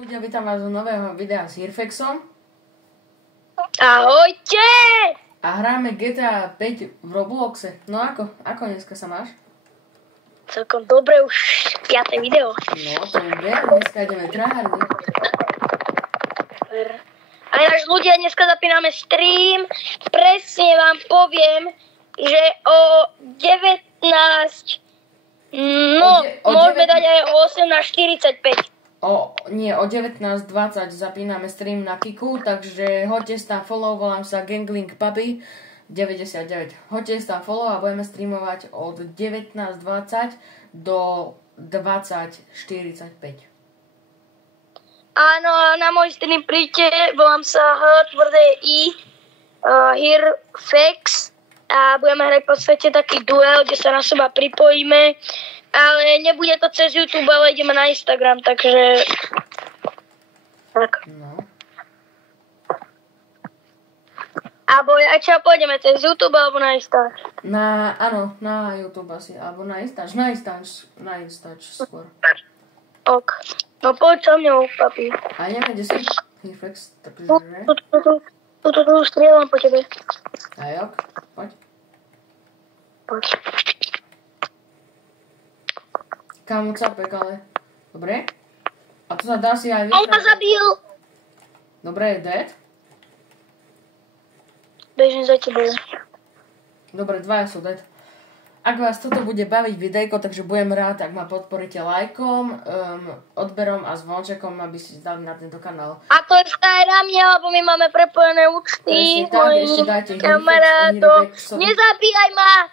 Ľudia, vítam vás do nového videa s Hirfexom. Ahojte! A hráme GTA 5 v Robloxe. No ako dneska sa máš? Celkom dobre, už 5. video. No, to bude. Dneska ideme tryhardy. A ináč ľudia, dneska zapíname stream. Presne vám poviem, že o 19... môžeme dať aj o 18:45. O 19:20 zapíname stream na Kiku, takže hoďte sa tam follow, volám sa Gangling Puppy 99. Hoďte sa tam follow a budeme streamovať od 19:20 do 20:45. Áno, a na môj stream príďte, volám sa Hirfex a budeme hrať v podstate taký duel, kde sa na seba pripojíme. Ale nebude to cez YouTube, ale ideme na Instagram, takže... Tak. No. Alebo čo, pôjdeme cez YouTube alebo na Instač? Áno, na YouTube asi, alebo na Instač skôr. Ok. No poď so mňou, papi. A neviem, kde si Hirfex, takže... Tu strieľam po tebe. Ajok, poď. Poď. Kámo, capek, ale... Dobre? A to sa dá si aj On ma zabil! Dobre, je dead? Bežím za tebou. Dobre, dvaja sú dead. Ak vás toto bude baviť videjko, takže budem rád, ak ma podporíte lajkom, odberom a zvončekom, aby ste dali na tento kanál. A to je aj na mňa, lebo my máme prepojené účty. Presne tak, ešte dajte kamarátov. Nezabíjaj ma!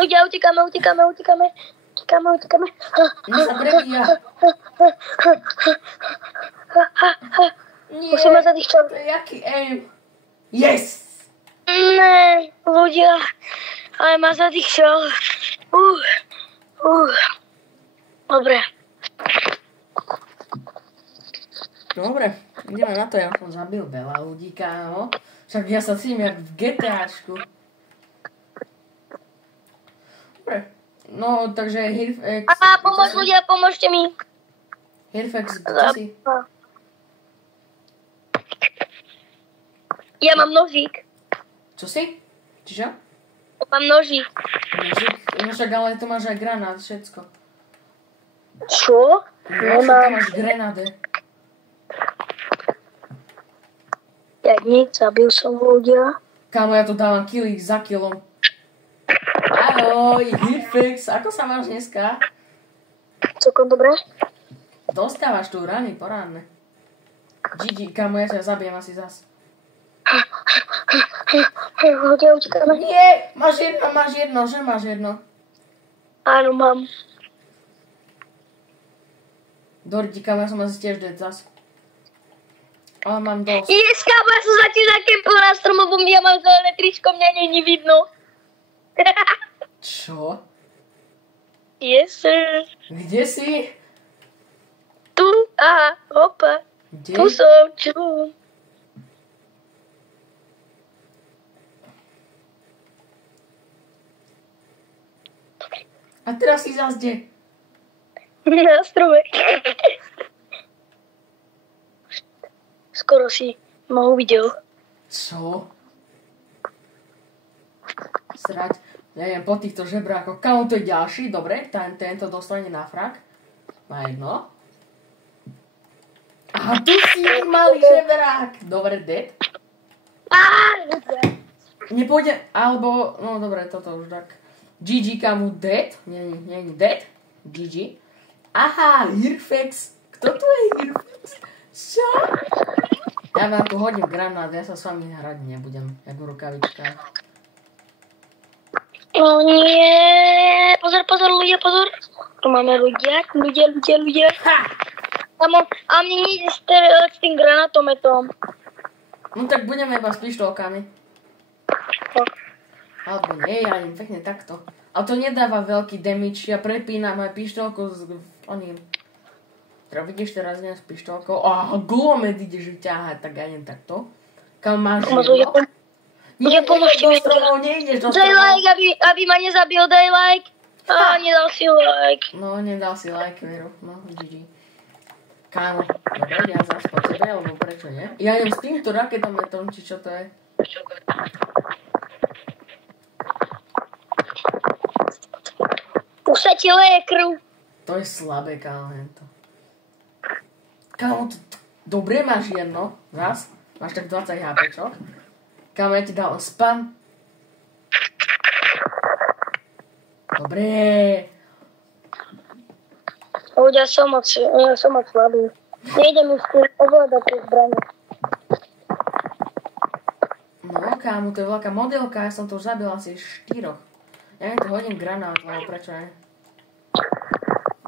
Ľudia, utekáme. Mne sa prebíja. Nie, Musíme za tých čo? to je jaký aim. Yes! Ne, ľudia, ale ma zadýchšel. Dobre. Dobre, ideme na to, ja som zabil veľa ľudí, kámo. Však ja sa cítim jak v GTAčku. Dobre, no takže Hirfex... Ľudia, pomôžte mi. Hirfex, kde si? Ja mám nožík. Čo si? Čiže? Mám nožík. No však ale tu máš aj granát, všetko. Čo? No však tam máš granáde. Ja nič, zabil som ľudia. Kámo, ja tu dávam kilík za kilom. Ahoj, Hirfex, ako sa máš dneska? Celkom dobre. Dostávaš tu rany poránne. GG, kámo, ja ťa zabijem asi zas. Ľudia, utekáme. Nie, máš jedno. Áno, mám. Doriti, kámo, ja som asi tiež dead zas. Ale mám dosť. Kámo, ja som zatiaľ zakempil na stromovom, ja mám zelené tričko, mňa není vidno. Čo? Yes, sir. Kde si? Tu, aha, opa. Kde? Tu som, čo? A teraz si zás kde? Na strome. Skoro si ma uvidel. Čo? Srať. Ja idem po týchto žebrákoch. Kámo, to je ďalší, dobre? Tento dostane na frak. Na jedno. A tu si malý žebrák. Dobre, dead. Nepôjde, alebo, no dobre, toto už tak. GG, kamu, dead. Nie dead. GG. Aha, Hirfex. Kto tu je Hirfex? Čo? Ja vám tu hodím granát, ja sa s vami hrať nebudem, jak v rukavičkách. O nie, pozor, ľudia, pozor. Tu máme ľudia. Ha! A mne nejde strieľať s tým granátometom. No tak budeme iba s pištolkami. Alebo nie, ja idem pekne takto. A to nedáva veľký damage, ja prepínam aj pištolku s oným. Teda vidíš teraz s pištolkou. Glomed ideš vyťahať, tak ja idem takto. Kam máš jedno? Nie, pomôžte mi. Nejdeš do Daj like, aby ma nezabil, daj like. Nedal si like. No, nedal si like, veru. No, GG. Kámo, dobre, ja zás po tebe, alebo prečo nie? Ja idem s týmto raketometom, či čo to je? Už sa ti leje krv. To je slabé, kámo, hento. Kámo, dobre máš jedno, zás. Máš tak 20 HPčok. Kámo, ja ti dávam spam. Dobre. Ja som moc slabý. Nejde mi s tým ovládať tie zbrane. No, kámo, to je veľká modelka, ja som to už zabil asi 4. Ja im to hodím granát, lebo prečo ne?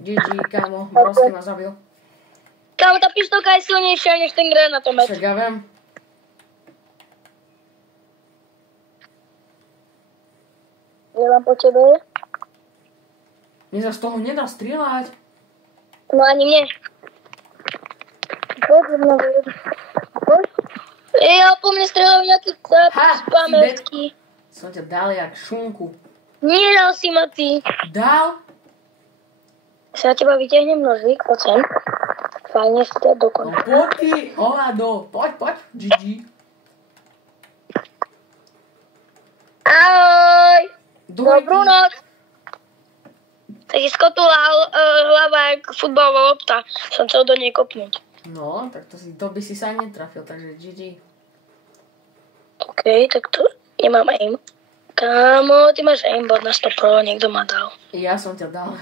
GG, kámo, Brosky ma zabil. Kámo, tá pištolka je silnejšia než ten granátomet. Však ja viem. Jelám po tebe. Mne sa z toho nedá strieľať. No ani mne. Poď. Ja po mne strieľam nejaký chlap z pamätky. Som ťa dal jak šunku. Nedal si ma ty. Dal? Sa na teba vyťahnem nožík, poď sem. Fajne si to No dokonal. poď ty, hovado. Poď. GG. Ahoj. Dvojky. Dobrú noc. Tak si skotula hlava jak futbalová lopta. Som chcel do nej kopnúť. No, tak to by si sa netrafil, takže GG. OK, tak tu nemám aim. Kámo, ty máš aimbot na 100%, niekto ma dal. Ja som ťa dal.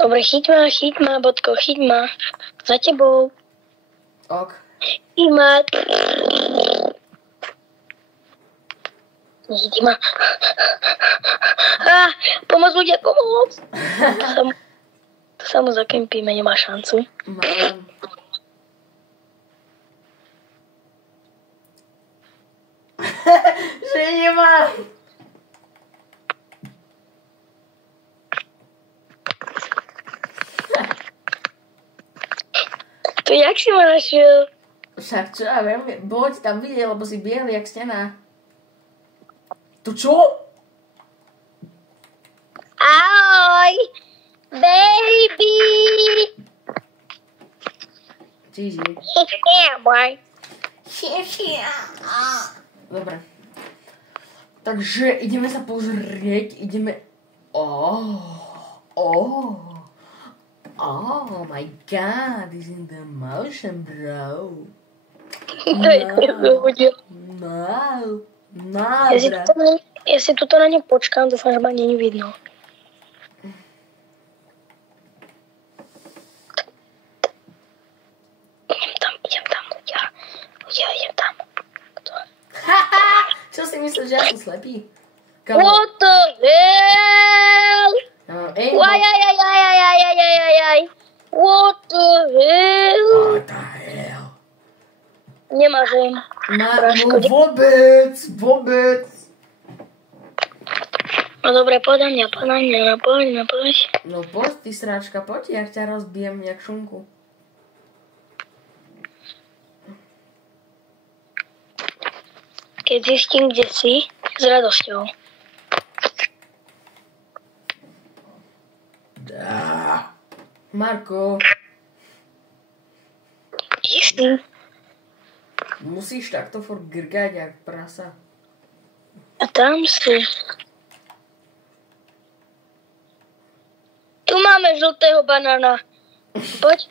Dobre, chyť ma, bodko, chyť ma. Za tebou. Ok. Chyť ma. Nechytí ma. Pomoc ľudia, pomoc. To sa mu zakempíme, nemá šancu. Mám. Že nemám. To jak si ma našiel? Však čo ja viem, bolo ti tam vidieť, lebo si bielý jak stena. To čo? Ahoj, baby. GG. Yeah, boy. Dobre. Takže ideme sa pozrieť, Oh my god, is in the motion, bro. To je ľudia. No, Ja si tuto na ňu počkám, dúfam, že ma nie je vidno. Idem tam, ľudia. Idem tam. Kto? Čo si myslíš, že ja som slepý? What the hell? Wajajajajajajajajajaj. What the hell? What the hell? Nemáš aim. No vôbec. No dobre, poď na mňa, poď. No poď, ty sráčka, poď, ja ťa rozbijem jak šunku. Keď zistím, kde si, s radosťou. Marko, Istý. musíš takto furt grgať jak prasa. A tam si. Tu máme žltého banána. Poď.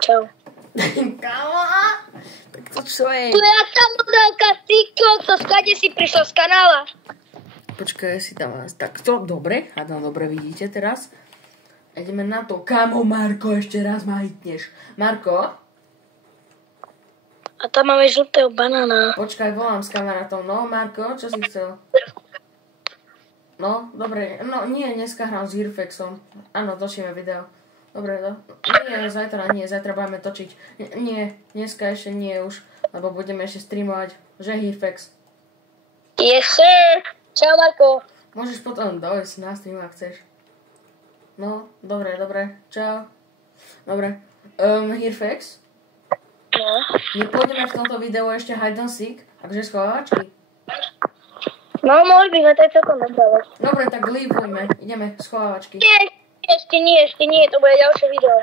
Čau. Kámo, tak to čo je? Tu je tá modelka TikTok, to skade si prišla z kanála. Počkaj, si tam vás takto, dobre, hádam, dobre vidíte teraz. Ideme na to, kámo, Marko, ešte raz ma hitneš. Marko? A tam máme žltého banána. Počkaj, volám s kamarátom. No, Marko, čo si chcel? No, dobre, no nie, dneska hrám s Hirfexom. Áno, točíme video. Dobre, no. Nie, zajtra budeme točiť. Nie, dneska ešte nie už, lebo budeme ešte streamovať. Že Hirfex? Yes, sir. Čau, Marko. Môžeš potom dojsť na stream, ak chceš. No, dobre, čau. Dobre, Hirfex? No. Nepôjdeme v tomto videu ešte hide and seek, akže schovávačky? No, mohli by, to je celkom dobré. Dobre, tak líbujme, ideme schovávačky. Nie, ešte nie, to bude ďalšie video.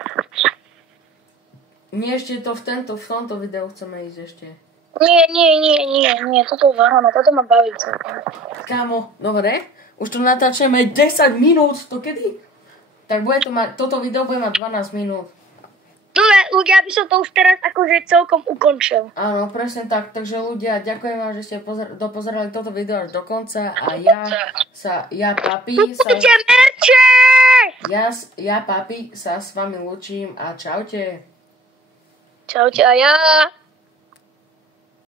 Nie, ešte to v tomto videu chceme ísť ešte. Nie, toto ma baví celkom. Kámo, dobre, už tu natáčame 10 minút, to kedy? Tak bude to mať, toto video bude mať 12 minút. Dobre, ľudia, by som to už teraz akože celkom ukončil. Áno, presne tak, takže ľudia, ďakujem vám, že ste dopozerali toto video až do konca a ja, Papi, sa s vami lúčim a čaute. Čaute a ja.